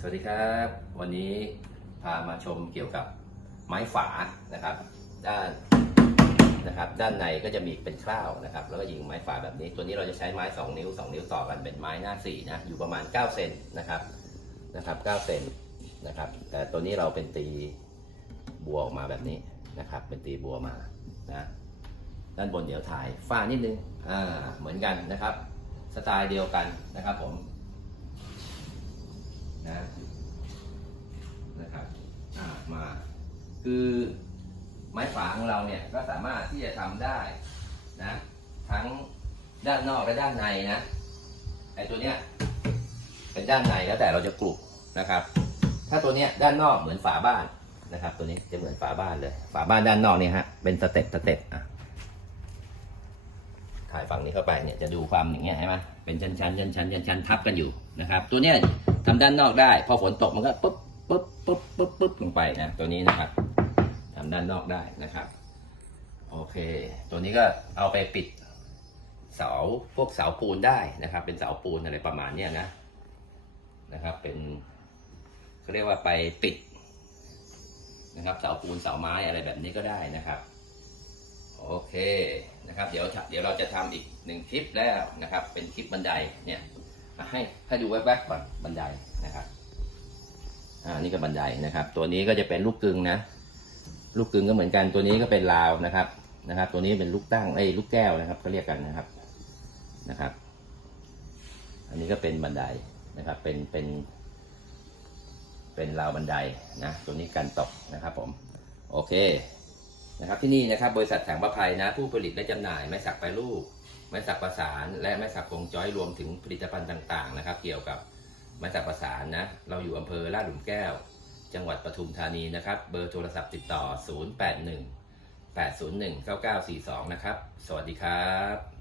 สวัสดีครับ วันนี้พามาชมเกี่ยวกับไม้ฝานะครับ ด้านนะครับด้านในก็จะมีเป็นคร่าวนะครับ แล้วก็ยิงไม้ฝาแบบนี้ ตัวนี้เราจะใช้ไม้ 2 นิ้ว 2 นิ้วต่อกันเป็นไม้หน้า4นะอยู่ประมาณ 9 เซนนะครับนะครับ9เซนนะครับแต่ตัวนี้เราเป็นตีบัวออกมาแบบนี้นะครับ เป็นตีบัวมานะด้านบนเดี๋ยวถ่ายฝ้านิดนึงอ่าเหมือนกันนะครับ สไตล์เดียวกันนะครับผม นะนะครับอ่ามา คือไม้ฝาของเราเนี่ยก็สามารถที่จะทำได้นะทั้งด้านนอกและด้านในนะไอตัวเนี้ยเป็นด้านในแล้วแต่เราจะกลุกนะครับ ถ้าตัวเนี้ยด้านนอกเหมือนฝาบ้านนะครับ ตัวนี้จะเหมือนฝาบ้านเลย ฝาบ้านด้านนอกเนี่ยฮะเป็นสเต็ปสเต็ปอะถ่ายฝั่งนี้เข้าไปเนี่ยจะดูความอย่างเงี้ยใช่ไหมเป็นชั้นชั้นชั้นชั้นชั้นชั้นทับกันอยู่นะครับ ตัวเนี้ยทำด้านนอกได้ พอฝนตกมันก็ปุ๊บปุ๊บปุ๊บปุ๊บปุ๊บลงไปนะตัวนี้นะครับ ทำด้านนอกได้นะครับ โอเค ตัวนี้ก็เอาไปปิดเสาพวกเสาปูนได้นะครับ เป็นเสาปูนอะไรประมาณเนี้ยนะนะครับ เป็นเขาเรียกว่าไปปิดนะครับ เสาปูนเสาไม้อะไรแบบนี้ก็ได้นะครับโอเคนะครับ เดี๋ยวเดี๋ยวเราจะทำอีกหนึ่งคลิปแล้วนะครับ เป็นคลิปบันไดเนี่ยให้ให้ดูแวบๆก่อนบันไดนะครับอ่านี่ก็บันไดนะครับ ตัวนี้ก็จะเป็นลูกกึงนะ ลูกกึงก็เหมือนกันตัวนี้ก็เป็นราวนะครับนะครับ ตัวนี้เป็นลูกตั้งไอ้ลูกแก้วนะครับก็เรียกกันนะครับนะครับ อันนี้ก็เป็นบันไดนะครับ เป็นเป็น เป็นราวบันไดนะตัวนี้กันตกนะครับ ผม โอเคนะครับที่นี่นะครับบริษัทแสงประภัยนะ ผู้ผลิตและจำหน่ายไม้สักแปรูปไม้สักประสาน และไม้สักคงจ้อยรวมถึงผลิตภัณฑ์ต่าง ๆ นะครับ เกี่ยวกับไม้สักประสานนะ เราอยู่อำเภอลาดหลุมแก้ว จังหวัดปทุมธานีนะครับ เบอร์โทรศัพท์ติดต่อ 081 801 9942 นะครับ สวัสดีครับ